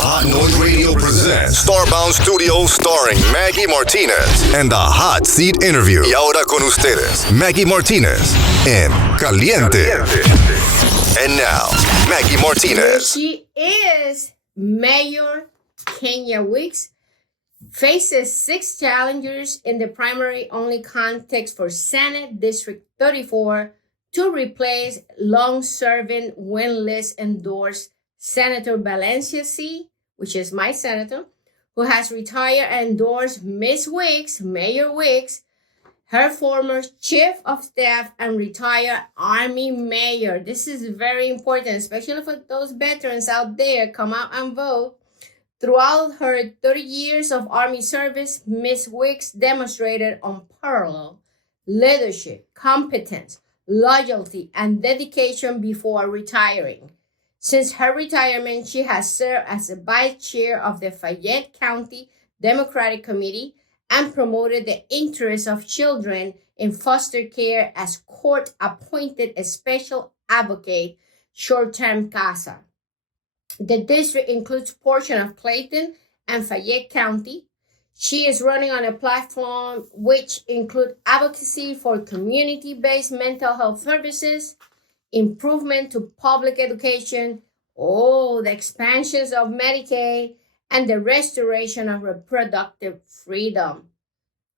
Hot Noise Radio presents Starbound Studios starring Maggie Martinez and the Hot Seat Interview. Y ahora con ustedes, Maggie Martinez en Caliente. And now, Maggie Martinez. She is Mayor Kenya Wicks. Faces 6 challengers in the primary-only contest for Senate District 34 to replace long-serving winless endorsed Senator Valencia C., which is my senator, who has retired and endorsed Miss Wicks, Mayor Wicks, her former chief of staff and retired Army mayor. This is very important, especially for those veterans out there. Come out and vote. Throughout her 30 years of Army service, Ms. Wicks demonstrated unparalleled leadership, competence, loyalty, and dedication before retiring. Since her retirement, she has served as the vice chair of the Fayette County Democratic Committee and promoted the interests of children in foster care as court-appointed special advocate, short-term CASA. The district includes portions of Clayton and Fayette County. She is running on a platform which include advocacy for community-based mental health services, improvement to public education, the expansions of Medicaid, and the restoration of reproductive freedom.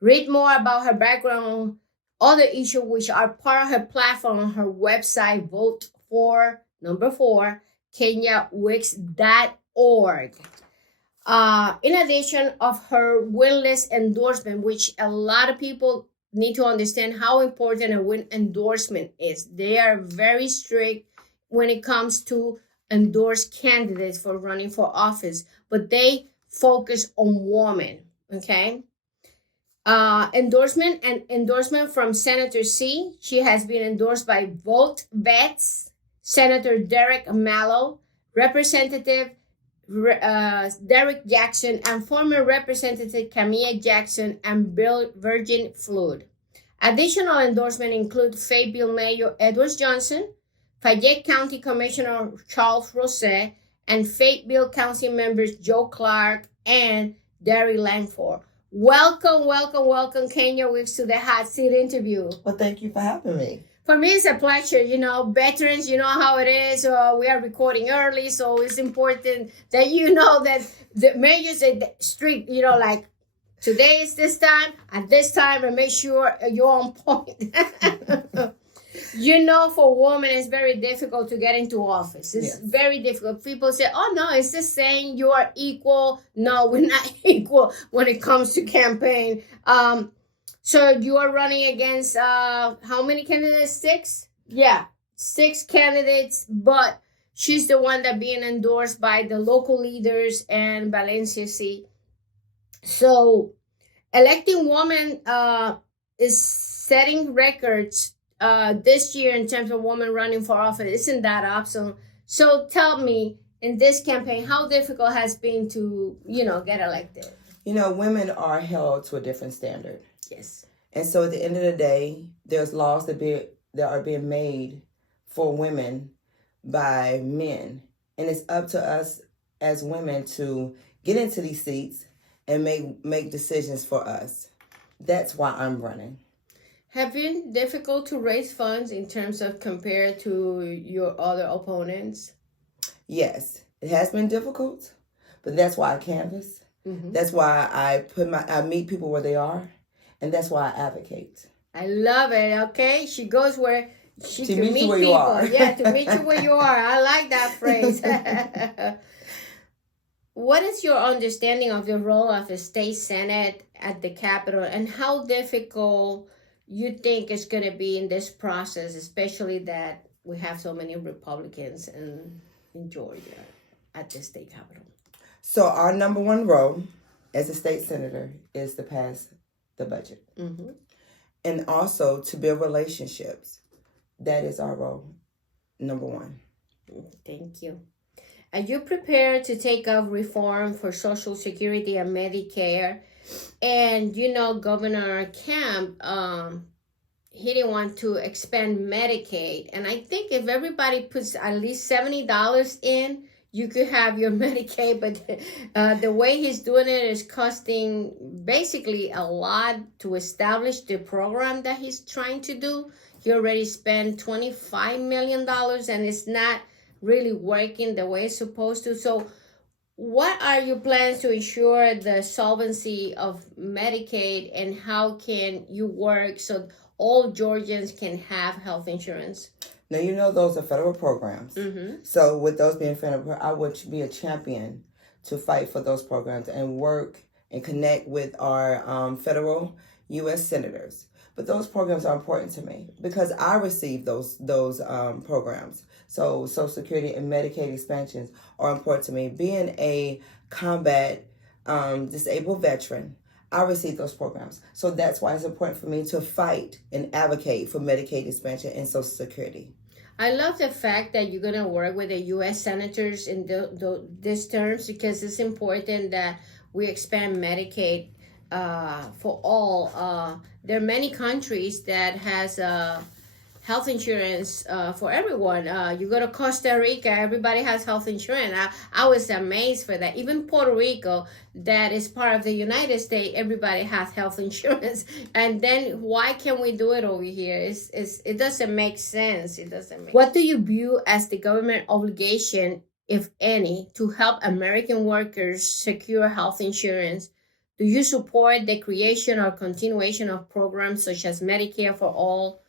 Read more about her background, other issues which are part of her platform on her website, vote for 4, kenyawicks.org. In addition of her winless endorsement, which a lot of people need to understand how important a win endorsement is. They are very strict when it comes to endorse candidates for running for office, but they focus on women, okay? Endorsement from Senator C. She has been endorsed by Vote Vets, Senator Derek Mallow, Representative Derek Jackson, and former Representative Camilla Jackson and Bill Virgin Flood. Additional endorsements include Fayetteville Mayor Edwards Johnson, Fayette County Commissioner Charles Rosset, and Fayetteville Council members Joe Clark and Derry Langford. Welcome, Kenya Wicks, to the Hot Seat Interview. Well, thank you for having me. For me, it's a pleasure. Veterans, you know how it is. We are recording early, so it's important that you know that the mayors are strict, like today is this time, at this time, and make sure you're on point. For women, it's very difficult to get into office. It's very difficult. People say, oh, no, it's just saying you are equal. No, we're not equal when it comes to campaign. So you are running against how many candidates? 6? Yeah, 6 candidates, but she's the one that being endorsed by the local leaders and Valencia C. So electing women is setting records this year in terms of women running for office. Isn't that awesome? So tell me, in this campaign, how difficult has been to, get elected? Women are held to a different standard. Yes. And so at the end of the day, there's laws that are being made for women by men. And it's up to us as women to get into these seats and make decisions for us. That's why I'm running. Have it been difficult to raise funds in terms of compared to your other opponents? Yes, it has been difficult, but that's why I canvass. Mm-hmm. That's why I meet people where they are. And that's why I advocate. I love it. Okay, she goes where she can meet you where people. You are. Yeah, to meet you where you are. I like that phrase. What is your understanding of the role of the state senate at the Capitol, and how difficult you think it's going to be in this process, especially that we have so many Republicans in Georgia at the state Capitol? So our number one role as a state senator is to pass the budget. Mm-hmm. And also to build relationships. That is our role, number one. Thank you. Are you prepared to take up reform for Social Security and Medicare? And Governor Kemp, he didn't want to expand Medicaid. And I think if everybody puts at least $70 in, you could have your Medicaid, but the way he's doing it is costing basically a lot to establish the program that he's trying to do. He already spent $25 million and it's not really working the way it's supposed to. So what are your plans to ensure the solvency of Medicaid, and how can you work so all Georgians can have health insurance? Now, you know, those are federal programs. Mm-hmm. So with those being federal, I would be a champion to fight for those programs and work and connect with our federal U.S. senators. But those programs are important to me because I receive those programs. So Social Security and Medicaid expansions are important to me. Being a combat disabled veteran, I receive those programs. So that's why it's important for me to fight and advocate for Medicaid expansion and Social Security. I love the fact that you're going to work with the U.S. senators in these terms, because it's important that we expand Medicaid for all. There are many countries that has health insurance for everyone. You go to Costa Rica, everybody has health insurance. I was amazed for that. Even Puerto Rico, that is part of the United States, everybody has health insurance. And then why can't we do it over here? It doesn't make sense. It doesn't make. What do you view as the government obligation, if any, to help American workers secure health insurance? Do you support the creation or continuation of programs such as Medicare for all,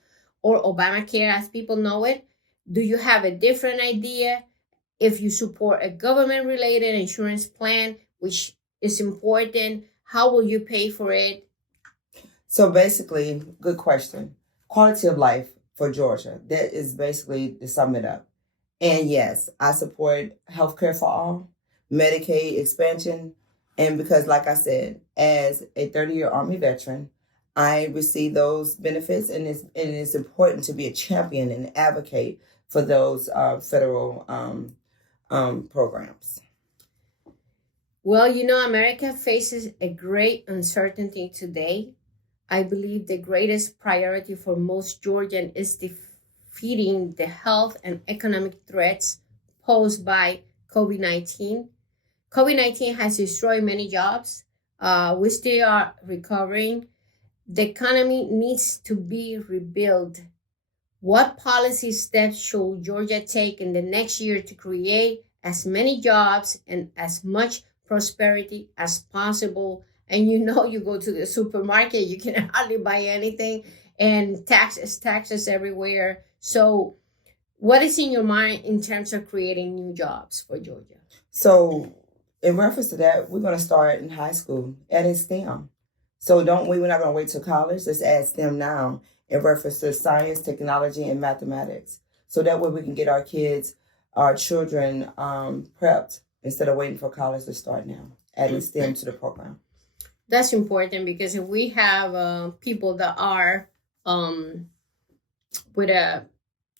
or Obamacare as people know it? Do you have a different idea? If you support a government-related insurance plan, which is important, how will you pay for it? So basically, good question. Quality of life for Georgia. That is basically to sum it up. And yes, I support healthcare for all, Medicaid expansion, and because, like I said, as a 30-year Army veteran, I receive those benefits, and it's important to be a champion and advocate for those federal programs. Well, you know, America faces a great uncertainty today. I believe the greatest priority for most Georgians is defeating the health and economic threats posed by COVID-19. COVID-19 has destroyed many jobs. We still are recovering. The economy needs to be rebuilt. What policy steps should Georgia take in the next year to create as many jobs and as much prosperity as possible? And you know, you go to the supermarket, you can hardly buy anything, and taxes everywhere. So what is in your mind in terms of creating new jobs for Georgia? So in reference to that, we're going to start in high school, adding STEM. So we're not going to wait till college. Let's add STEM now in reference to science, technology, and mathematics. So that way we can get our kids, our children prepped instead of waiting for college to start now, adding STEM to the program. That's important, because if we have people that are with a,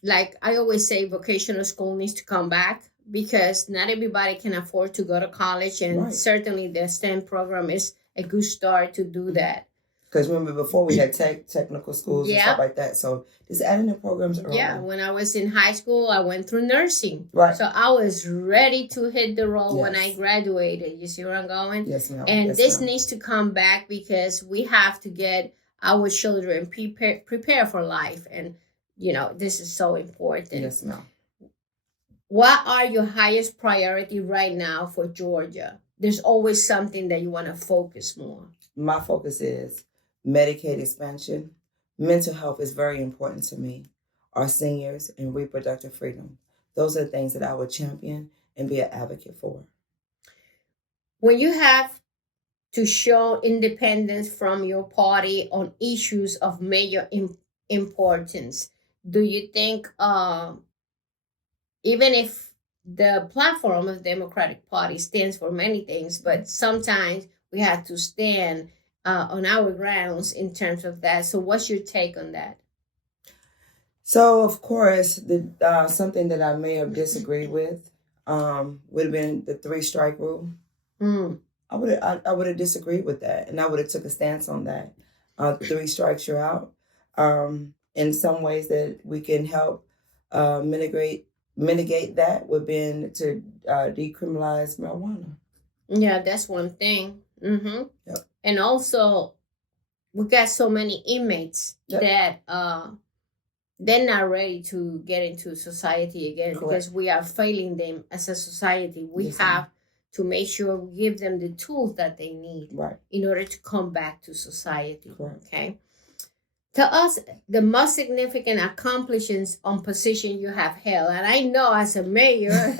like I always say, vocational school needs to come back, because not everybody can afford to go to college, and right. Certainly the STEM program is a good start to do that. Because remember, before we had technical schools and stuff like that. So just adding the programs early. Yeah, when I was in high school, I went through nursing. Right. So I was ready to hit the road when I graduated. You see where I'm going? Yes, ma'am. And yes, this ma'am. needs to come back, because we have to get our children prepare for life. And, you know, this is so important. Yes, ma'am. What are your highest priority right now for Georgia? There's always something that you want to focus more. My focus is Medicaid expansion. Mental health is very important to me. Our seniors and reproductive freedom. Those are the things that I would champion and be an advocate for. When you have to show independence from your party on issues of major importance, do you think, even if the platform of the Democratic Party stands for many things, but sometimes we have to stand on our grounds in terms of that. So what's your take on that? So, of course, something that I may have disagreed with would have been the 3-strike rule. I would have disagreed with that, and I would have took a stance on that. 3 strikes, you're out. In some ways that we can help mitigate mitigate that would be to decriminalize marijuana. Yeah, that's one thing. Mm-hmm. Yep. And also, we got so many inmates that they're not ready to get into society again. Correct. Because we are failing them as a society. We have to make sure we give them the tools that they need in order to come back to society. Correct. Okay. Tell us the most significant accomplishments on position you have held. And I know as a mayor,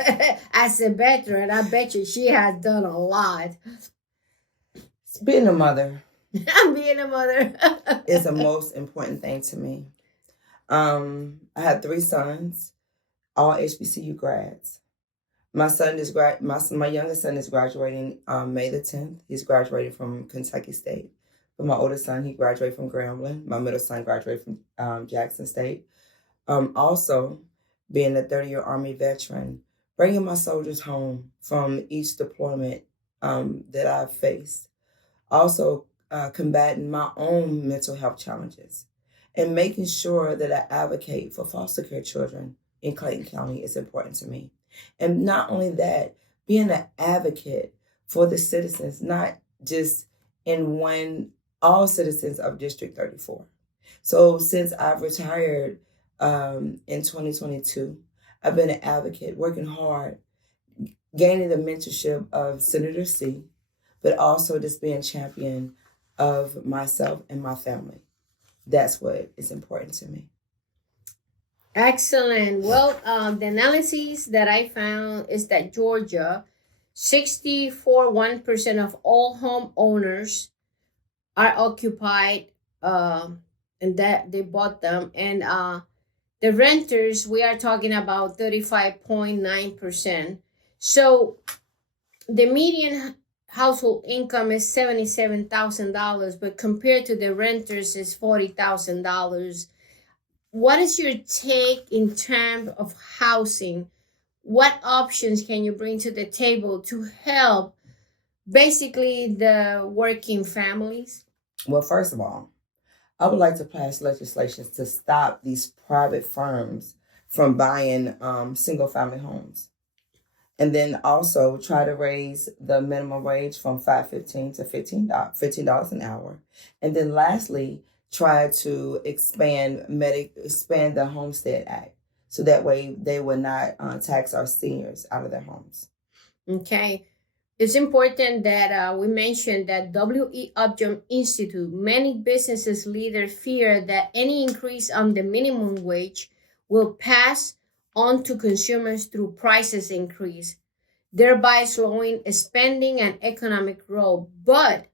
as a veteran, I bet you she has done a lot. Being a mother. Being a mother is the most important thing to me. I have 3 sons, all HBCU grads. My youngest son is graduating May the 10th. He's graduating from Kentucky State. But my oldest son, he graduated from Grambling. My middle son graduated from Jackson State. Also, being a 30-year Army veteran, bringing my soldiers home from each deployment that I've faced. Also, combating my own mental health challenges and making sure that I advocate for foster care children in Clayton County is important to me. And not only that, being an advocate for the citizens, not just all citizens of District 34. So since I've retired in 2022, I've been an advocate, working hard, gaining the mentorship of Senator C, but also just being champion of myself and my family. That's what is important to me. Excellent. Well, the analysis that I found is that Georgia, 64.1% of all homeowners are occupied, and that they bought them. And the renters, we are talking about 35.9%. So the median household income is $77,000, but compared to the renters is $40,000. What is your take in terms of housing? What options can you bring to the table to help basically the working families? Well, first of all, I would like to pass legislation to stop these private firms from buying single-family homes. And then also try to raise the minimum wage from $5.15 to $15 an hour. And then lastly, try to expand the Homestead Act. So that way they will not tax our seniors out of their homes. Okay. It's important that we mention that W.E. Upjohn Institute, many businesses leaders fear that any increase on the minimum wage will pass on to consumers through prices increase, thereby slowing spending and economic growth. But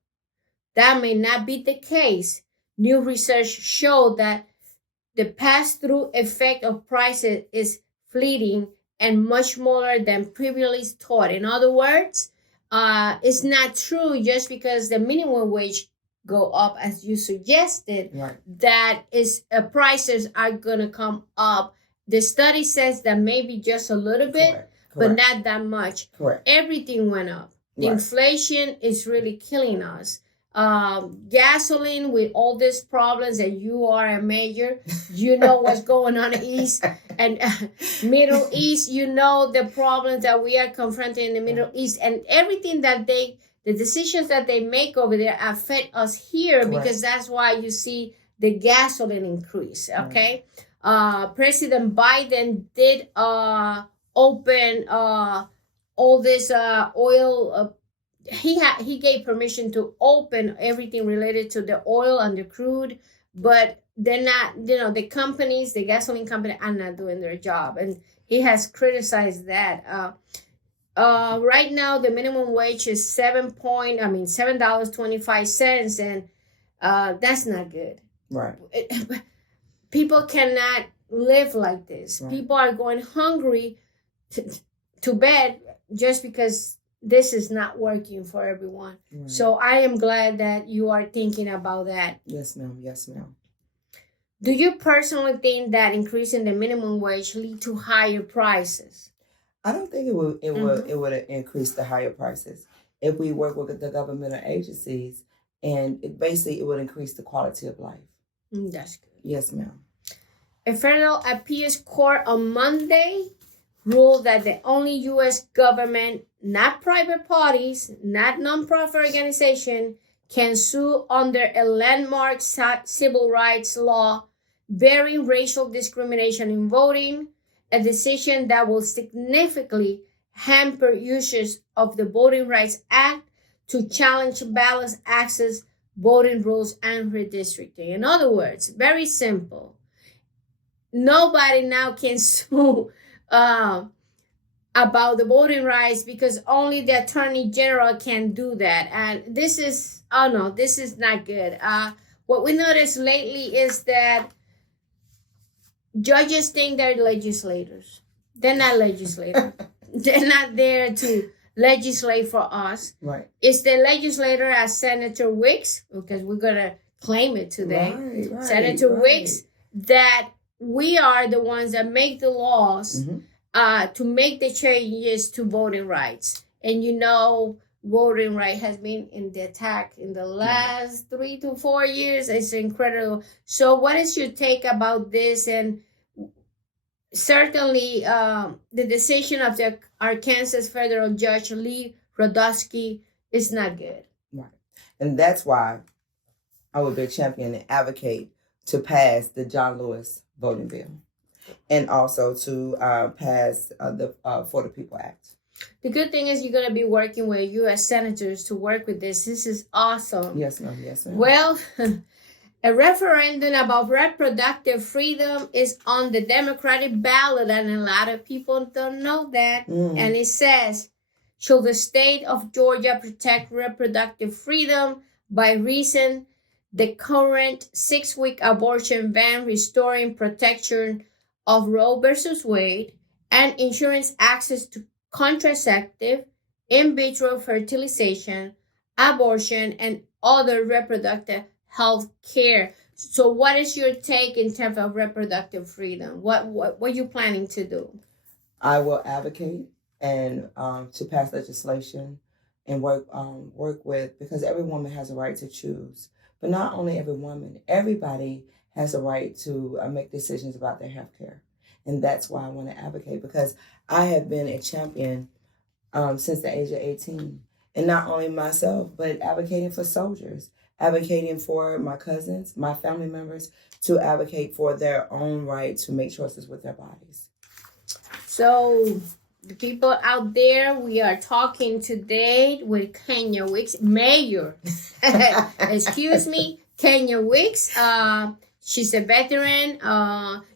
that may not be the case. New research showed that the pass-through effect of prices is fleeting and much smaller than previously thought. In other words, it's not true just because the minimum wage go up as you suggested, that is prices are going to come up. The study says that maybe just a little bit, but not that much. Everything went up. The inflation is really killing us. Gasoline, with all these problems, and you are a mayor, you know what's going on East and Middle East, you know the problems that we are confronting in the Middle East, and everything that the decisions that they make over there affect us here, because that's why you see the gasoline increase. Okay. President Biden did open all this oil. He gave permission to open everything related to the oil and the crude, but they're not, the companies, the gasoline company are not doing their job. And he has criticized that. Right now, the minimum wage is $7.25, and that's not good. People cannot live like this. People are going hungry to bed just because this is not working for everyone. So I am glad that you are thinking about that. Yes, ma'am. Yes, ma'am. Do you personally think that increasing the minimum wage lead to higher prices? I don't think it would increase the higher prices if we work with the governmental agencies, and it would increase the quality of life. That's good. Yes, ma'am. A federal appeals court on Monday ruled that the only U.S. government, not private parties, not nonprofit organization, can sue under a landmark civil rights law bearing racial discrimination in voting, a decision that will significantly hamper users of the Voting Rights Act to challenge ballot access, voting rules, and redistricting. In other words, very simple. Nobody now can sue about the voting rights because only the Attorney General can do that. And this is, oh no, this is not good. What we noticed lately is that judges think they're legislators. They're not legislators. They're not there to legislate for us. Right. It's the legislator as Senator Wicks, because we're going to claim it today. Right, Senator Wicks, that we are the ones that make the laws to make the changes to voting rights. And you know, voting right has been in the attack in the last 3 to 4 years. It's incredible. So what is your take about this? And certainly the decision of the Arkansas federal judge Lee Rodosky is not good. Right. And that's why I would be a champion and advocate to pass the John Lewis voting bill and also to pass the For the People Act. The good thing is you're going to be working with U.S. senators to work with this. This is awesome. Yes, ma'am. Yes, ma'am. Well, a referendum about reproductive freedom is on the Democratic ballot, and a lot of people don't know that. And it says, should the state of Georgia protect reproductive freedom by reason the current 6-week abortion ban restoring protection of Roe versus Wade and insurance access to contraceptive, in vitro fertilization, abortion, and other reproductive health care. So what is your take in terms of reproductive freedom? What are you planning to do? I will advocate and to pass legislation and work with, because every woman has a right to choose. But not only every woman, everybody has a right to make decisions about their health care. And that's why I want to advocate, because I have been a champion since the age of 18. And not only myself, but advocating for soldiers, advocating for my cousins, my family members, to advocate for their own right to make choices with their bodies. So the people out there, we are talking today with Kenya Wicks, Mayor. Excuse me, Kenya Wicks. She's a veteran.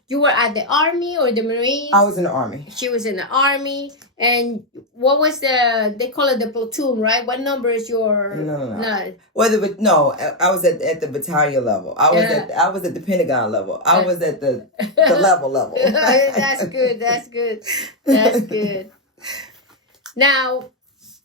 You were at the Army or the Marines? I was in the Army. She was in the Army. And what was they call it the platoon, right? What number is your? No. Well, I was at the battalion level. I was at the Pentagon level. I was at the level. That's good. Now,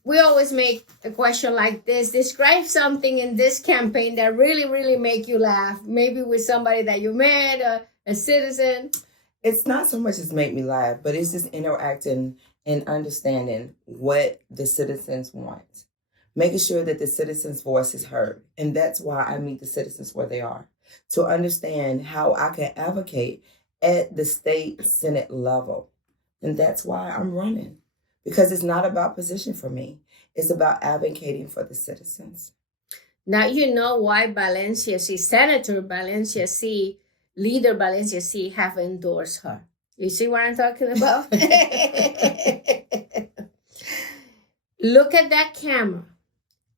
we always make a question like this. Describe something in this campaign that really, really make you laugh. Maybe with somebody that you met, a citizen. It's not so much as make me laugh, but it's just interacting and understanding what the citizens want. Making sure that the citizens' voice is heard. And that's why I meet the citizens where they are. To understand how I can advocate at the state Senate level. And that's why I'm running. Because it's not about position for me. It's about advocating for the citizens. Now you know why Senator Valencia C., Leader Valencia C. have endorsed her. You see what I'm talking about? Look at that camera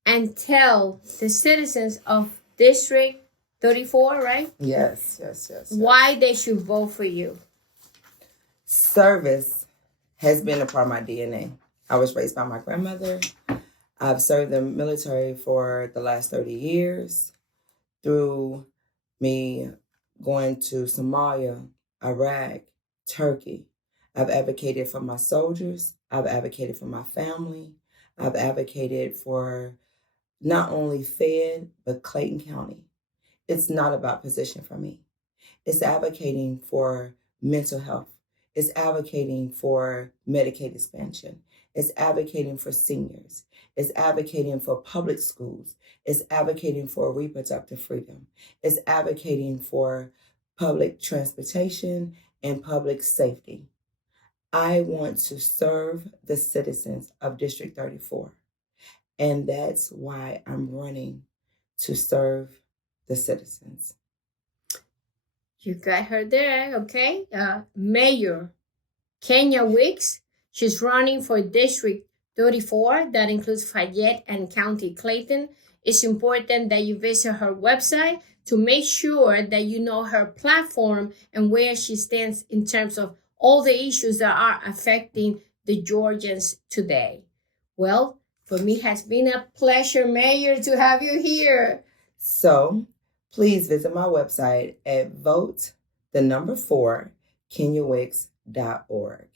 and tell the citizens of District 34, right? Yes. Why they should vote for you. Service has been a part of my DNA. I was raised by my grandmother. I've served the military for the last 30 years. Through me going to Somalia, Iraq, Turkey. I've advocated for my soldiers. I've advocated for my family. I've advocated for not only Fayette, but Clayton County. It's not about position for me. It's advocating for mental health. It's advocating for Medicaid expansion. It's advocating for seniors. It's advocating for public schools. It's advocating for reproductive freedom. It's advocating for public transportation and public safety. I want to serve the citizens of District 34. And that's why I'm running to serve the citizens. You got her there, okay? Mayor Kenya Wicks. She's running for District 34. That includes Fayette and County Clayton. It's important that you visit her website to make sure that you know her platform and where she stands in terms of all the issues that are affecting the Georgians today. Well, for me, it has been a pleasure, Mayor, to have you here. So please visit my website at vote4kenyawicks.org.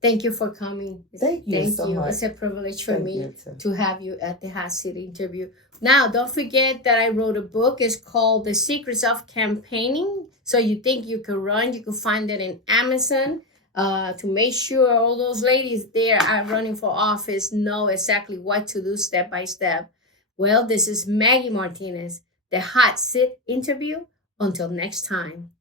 Thank you for coming. Thank you so much. It's a privilege for me to have you at the Hot Seat interview. Now, don't forget that I wrote a book. It's called The Secrets of Campaigning. So you think you can run. You can find it in Amazon to make sure all those ladies there are running for office know exactly what to do step by step. Well, this is Maggie Martinez, the Hot Seat interview. Until next time.